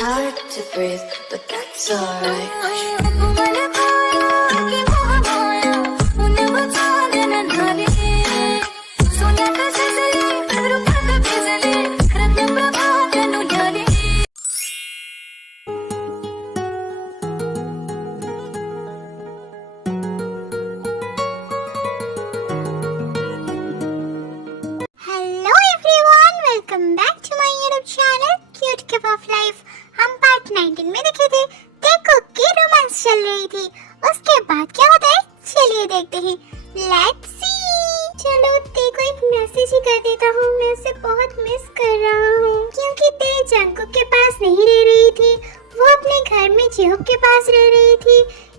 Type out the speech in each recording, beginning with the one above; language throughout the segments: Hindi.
hard to breathe, but that's alright. Hello everyone, welcome back to my YouTube channel cute keep of life. हम पार्ट 19 में देखे थे टेको की रोमांस चल रही थी। उसके बाद क्या होता है चलिए देखते हैं। Let's see. चलो टेको एक मैसेज ही कर देता हूँ। मैं उसे बहुत मिस कर रहा हूँ क्योंकि ते जंकुक के पास नहीं रह रही थी, वो अपने घर में जिहोब के पास रह रही थी,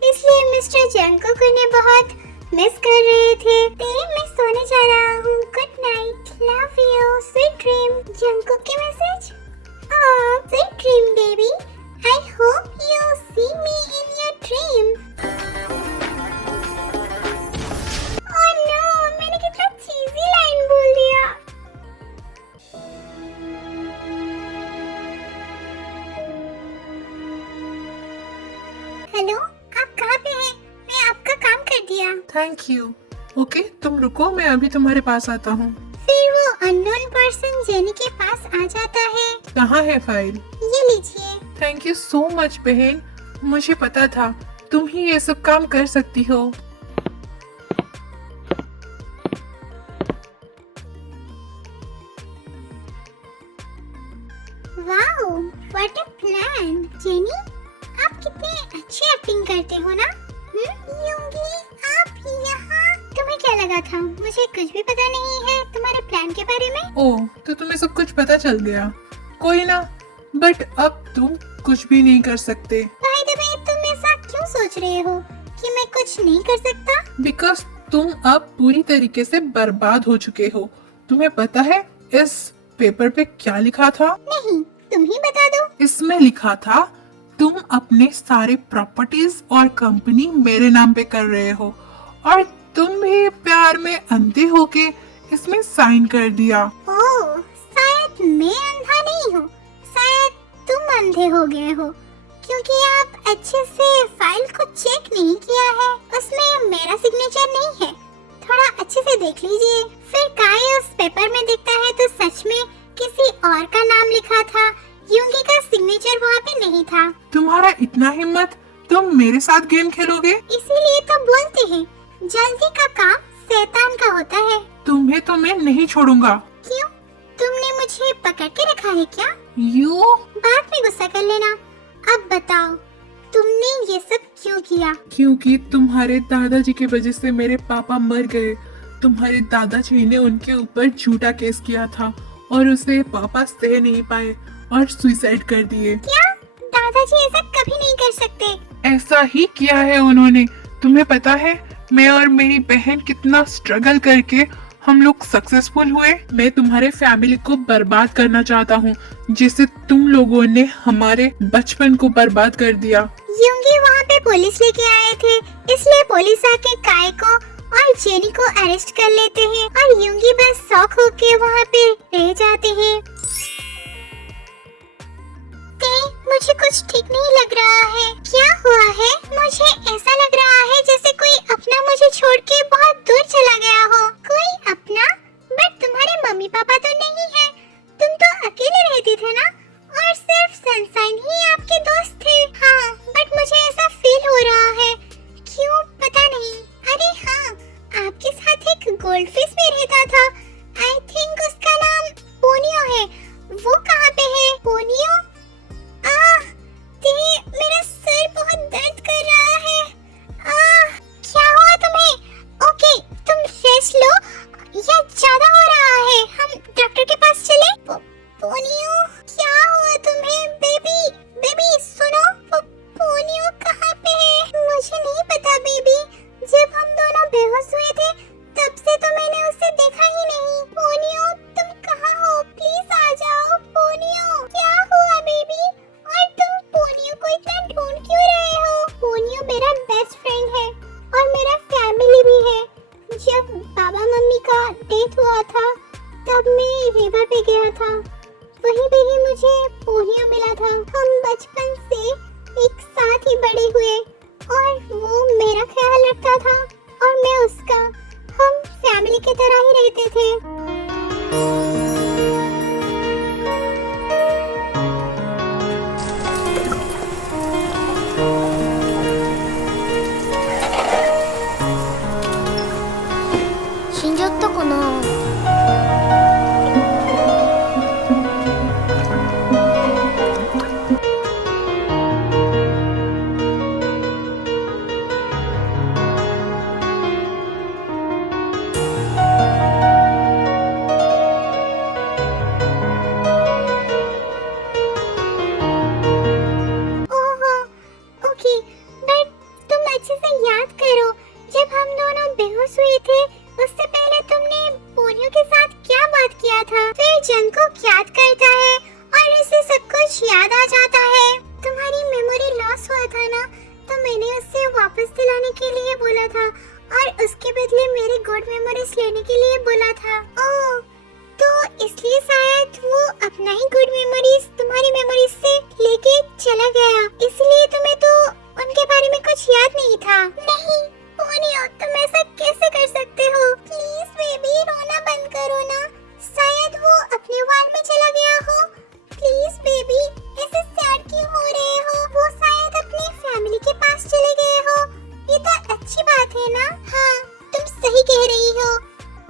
इसलिए मिस्टर जंकुक उन्हें बहुत मिस कर रहे थे। मैं सोने जा रहा हूँ। Good night, love you, sweet dream. Jungkook के message. Sweet dream baby, I hope you see me in your dream. Oh no, मैंने कितना चीज़ी लाइन बोल दिया। हेलो, आप कहाँ पे हैं? मैं आपका काम कर दिया। Thank you. ओके, तुम रुको, मैं अभी तुम्हारे पास आता हूँ। फिर वो अननोन पर्सन जेनी के पास आ जाता है। कहाँ है फाइल? ये लीजिए। थैंक यू सो मच बहन, मुझे पता था तुम ही ये सब काम कर सकती हो। Wow, what a plan. Jenny, आप कितने अच्छी एक्टिंग करते हो ना। यूंगी, आप यहाँ। तुम्हें क्या लगा था मुझे कुछ भी पता नहीं है तुम्हारे प्लान के बारे में? ओह, तो तुम्हें सब कुछ पता चल गया। कोई ना, बट अब तुम कुछ भी नहीं कर सकते। बाय द वे, तुम ऐसा क्यों सोच रहे हो कि मैं कुछ नहीं कर सकता? बिकॉज तुम अब पूरी तरीके से बर्बाद हो चुके हो। तुम्हें पता है इस पेपर पे क्या लिखा था? नहीं, तुम ही बता दो। इसमें लिखा था तुम अपने सारे प्रॉपर्टीज और कंपनी मेरे नाम पे कर रहे हो और तुम भी प्यार में अंधे होके इसमें साइन कर दिया। ओह, शायद मैं अंधा नहीं हूँ, शायद तुम अंधे हो गए हो क्योंकि आप अच्छे से फाइल को चेक नहीं किया है। उसमें मेरा सिग्नेचर नहीं है, थोड़ा अच्छे से देख लीजिए। फिर काहे उस पेपर में दिखता है तो सच में किसी और का नाम लिखा था। यूंगी का सिग्नेचर वहाँ पे नहीं था। तुम्हारा इतना हिम्मत, तुम मेरे साथ गेम खेलोगे? इसीलिए तो बोलते हैं जल्दी का काम शैतान का होता है। तुम्हें तो मैं नहीं छोड़ूंगा। क्यों, तुमने मुझे पकड़ के रखा है क्या? यू बाद में गुस्सा कर लेना। अब बताओ, तुमने ये सब क्यों किया? क्योंकि तुम्हारे दादाजी की वजह से मेरे पापा मर गए। तुम्हारे दादाजी ने उनके ऊपर झूठा केस किया था और उसे पापा सह नहीं पाए और सुसाइड कर दिए। क्या? दादाजी ऐसा कभी नहीं कर सकते। ऐसा ही किया है उन्होंने। तुम्हें पता है मैं और मेरी बहन कितना स्ट्रगल करके हम लोग सक्सेसफुल हुए। मैं तुम्हारे फैमिली को बर्बाद करना चाहता हूँ, जिससे तुम लोगों ने हमारे बचपन को बर्बाद कर दिया। यूंगी वहाँ पे पुलिस लेके आए थे, इसलिए पुलिस आके काय को और जेनी को अरेस्ट कर लेते हैं और यूंगी बस शॉक होके वहाँ पे रह जाते हैं। मुझे कुछ ठीक नहीं लग रहा है। क्या हुआ है? मुझे ऐसा लग रहा है जैसे कोई अपना मुझे छोड़ के बहुत दूर चला गया हो। कोई अपना? बट तुम्हारे मम्मी पापा तो नहीं है, तुम तो अकेले रहते थे ना, और सिर्फ सनशाइन ही आपके दोस्त थे। हाँ, बट मुझे ऐसा फील हो रहा है। क्यों पता नहीं। अरे हाँ, आपके साथ एक गोल्डफिश भी रहता था। आई थिंक उसका नाम पोनियो है। वो कहाँ पे है? पोनियो? मेरा सर बहुत दर्द कर रहा है। क्या हुआ तुम्हें? ओके, तुम रेस्ट लो, यह ज्यादा हो रहा है। हम डॉक्टर के पास चले? पोनियो, क्या हुआ तुम्हें बेबी? बचपन से एक साथ ही बड़े हुए और वो मेरा ख्याल रखता था और मैं उसका। हम फैमिली की तरह ही रहते थे। ओहो, ओके, बट तुम अच्छे से याद करो, जब हम दोनों बेहोश हुए थे उससे पहले तुमने पोनियो के साथ क्या बात किया था? फिर जंगकुक याद करता है और उसे सब कुछ याद आ जाता है। तुम्हारी मेमोरी लॉस हुआ था ना, तो मैंने उससे वापस दिलाने के लिए बोला था और उसके बदले मेरी गुड मेमोरीज लेने के लिए बोला था। ओह, तो इसलिए शायद वो अपना ही गुड मेमोरीज तुम्हारी मेमोरीज से लेके चला गया, इसलिए तुम्हें तो उनके बारे में कुछ याद नहीं था। नहीं पोनियो, तुम ऐसा कैसे कर सकते हो? प्लीज बेबी, रोना बंद करो ना। शायद वो अपने वर्ल्ड में चला गया हो। प्लीज बेबी, ऐसे सैड क्यों हो रहे हो? वो शायद अपनी फैमिली के पास चले गए हो। ये तो अच्छी बात है ना? हाँ, तुम सही कह रही हो।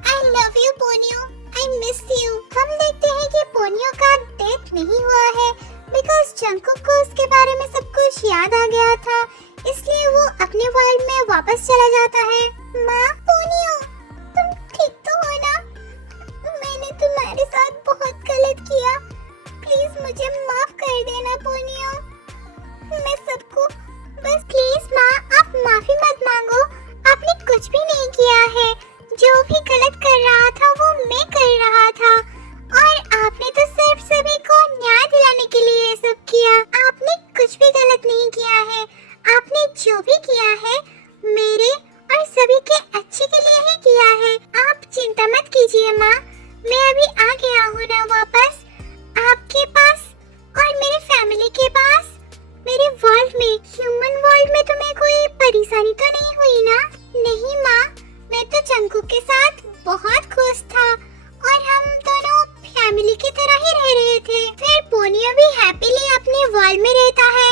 I love you Ponyo, I miss you. हम देखते हैं कि पोनियो का डेथ नहीं हुआ है बिकॉज जंगकुक को उसके बारे में सब कुछ याद आ गया था, इसलिए वो अपने वर्ल्ड में वापस चला जाता है। माँ, पोनियो, तुम ठीक तो हो ना? मैंने तुम्हारे साथ बहुत गलत किया, प्लीज मुझे माफ कर देना पोनियो। मैं सबको बस प्लीज माँ, आप माफी मत मांगो, आपने कुछ भी नहीं किया है। जो भी गलत कर रहा था वो मैं कर रहा था और आपने तो सिर्फ सभी को न्याय दिलाने के लिए ये सब किया। आपने कुछ भी गलत नहीं किया है। आपने जो भी किया है मेरे और सभी के अच्छे के लिए ही किया है। आप चिंता मत कीजिए माँ, मैं अभी आ गया हूँ ना वापस आपके पास और मेरे फैमिली के पास। मेरे वर्ल्ड में, ह्यूमन वर्ल्ड में तुम्हें कोई परेशानी तो नहीं हुई ना? नहीं माँ, मैं तो जंगकुक के साथ बहुत खुश था और हम दोनों फैमिली की तरह ही रह रहे थे। फिर पोनियो भी हैप्पीली अपने वर्ल्ड में रहता है।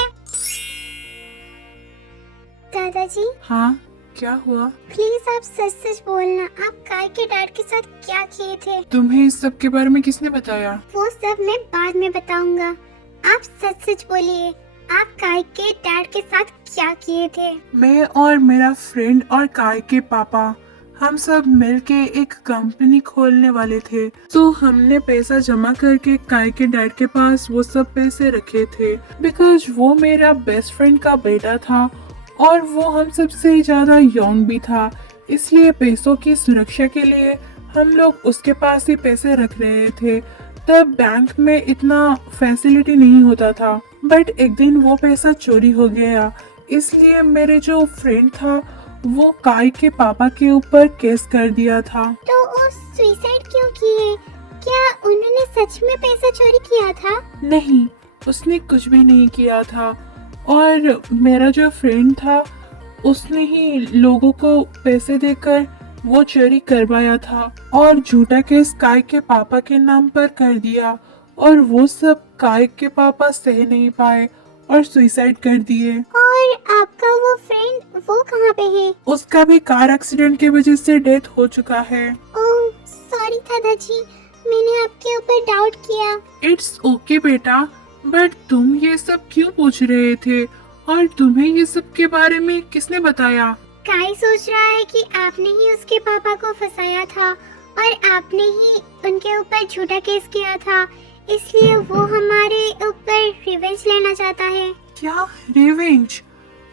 दादाजी। हाँ, क्या हुआ? प्लीज आप सच सच बोलना, आप काय के डैड के साथ क्या किए थे? तुम्हें इस सब के बारे में किसने बताया? वो सब मैं बाद में बताऊंगा, आप सच सच बोलिए, आप काय के डैड के साथ क्या किए थे? मैं और मेरा फ्रेंड और काय के पापा, हम सब मिलके एक कंपनी खोलने वाले थे। तो हमने पैसा जमा करके काय के डैड के पास वो सब पैसे रखे थे बिकॉज वो मेरा बेस्ट फ्रेंड का बेटा था और वो हम सबसे ज्यादा यंग भी था, इसलिए पैसों की सुरक्षा के लिए हम लोग उसके पास ही पैसे रख रहे थे। तब बैंक में इतना फैसिलिटी नहीं होता था, बट एक दिन वो पैसा चोरी हो गया, इसलिए मेरे जो फ्रेंड था वो काय के पापा के ऊपर केस कर दिया था। तो वो सुसाइड क्यों किए? क्या उन्होंने सच में पैसा चोरी किया था? नहीं, उसने कुछ भी नहीं किया था और मेरा जो फ्रेंड था उसने ही लोगों को पैसे देकर वो चोरी करवाया था और झूठा केस काय के पापा के नाम पर कर दिया और वो सब काय के पापा सह नहीं पाए और सुसाइड कर दिए। और आपका वो फ्रेंड वो कहाँ पे है? उसका भी कार एक्सीडेंट की वजह से डेथ हो चुका है। ओह सॉरी दादाजी, मैंने आपके ऊपर डाउट किया। इट्स ओके बेटा, बट तुम ये सब क्यों पूछ रहे थे और तुम्हें ये सब के बारे में किसने बताया? काय सोच रहा है कि आपने ही उसके पापा को फंसाया था और आपने ही उनके ऊपर झूठा केस किया था, इसलिए वो हमारे ऊपर रिवेंज लेना चाहता है। क्या रिवेंज?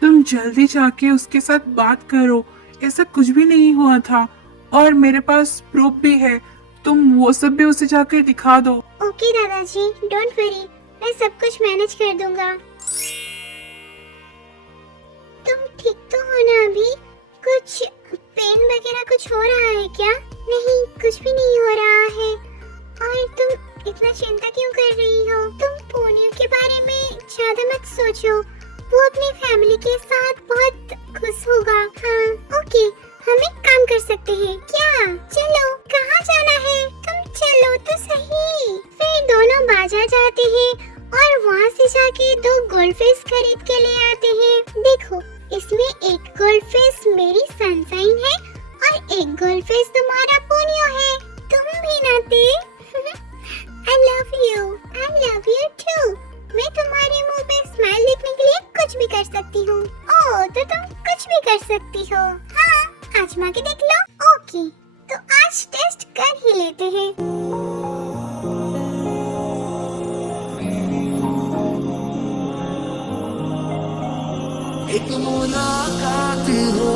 तुम जल्दी जाके उसके साथ बात करो, ऐसा कुछ भी नहीं हुआ था और मेरे पास प्रूफ भी है, तुम वो सब भी उसे जाकर दिखा दो। ओके दादाजी, डोंट वरी, मैं सब कुछ मैनेज कर दूंगा। तुम ठीक तो हो ना अभी? कुछ पेन वगैरह कुछ हो रहा है क्या? नहीं, कुछ भी नहीं हो रहा है। और तुम इतना चिंता क्यों कर रही हो? तुम पोनियो के बारे में ज्यादा मत सोचो, वो अपनी फैमिली के साथ बहुत खुश होगा। हाँ ओके, हम एक काम कर सकते हैं। क्या? चलो, कहाँ जाना है? तुम चलो तो सही। फिर दोनों बाजार जाते हैं और वहाँ से जाके 2 गोल्डफिश खरीद के ले आते हैं। देखो, इसमें एक गोल्डफिश मेरी सनशाइन है और एक गोल्डफिश तुम्हारा पोनियो है। तुम भी नाते। I love you too। मैं तुम्हारे मुंह पे स्माइल देखने के लिए कुछ भी कर सकती हूँ। ओह, तो तुम कुछ भी कर सकती हो। हाँ, आजमा के देख लो। ओके, तो आज टेस्ट कर ही लेते हैं। एक मुलाकात हो,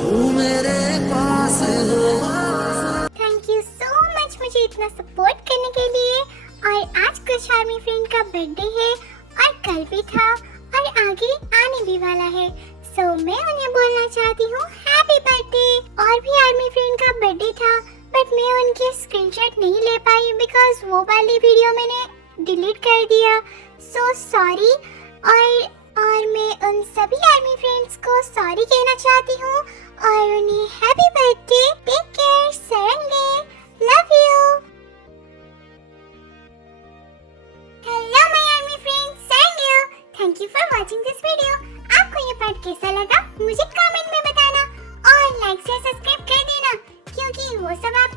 तू मेरे पास हो। थैंक यू सो मच मुझे इतना सपोर्ट करने के लिए। और आज कुछ आर्मी फ्रेंड का बर्थडे है और कल भी था और आगे आने भी वाला है। सो मैं उन्हें बोलना चाहती हूँ हैप्पी बर्थडे। और भी आर्मी फ्रेंड का बर्थडे था बट मैं उनके स्क्रीनशॉट नहीं ले पाई बिकॉज वो वाली वीडियो मैंने डिलीट कर दिया। So sorry. और मैं उन सभी आर्मी फ्रेंड्स को सॉरी कहना चाहती हूँ और उन्हें हैप्पी बर्थडे। टेक केयर, सरंगे, love you. Hello my army friends, सरंगे, thank you for watching this video. आपको ये पार्ट कैसा लगा मुझे कमेंट में बताना और लाइक से सब्सक्राइब कर देना क्योंकि वो सब आप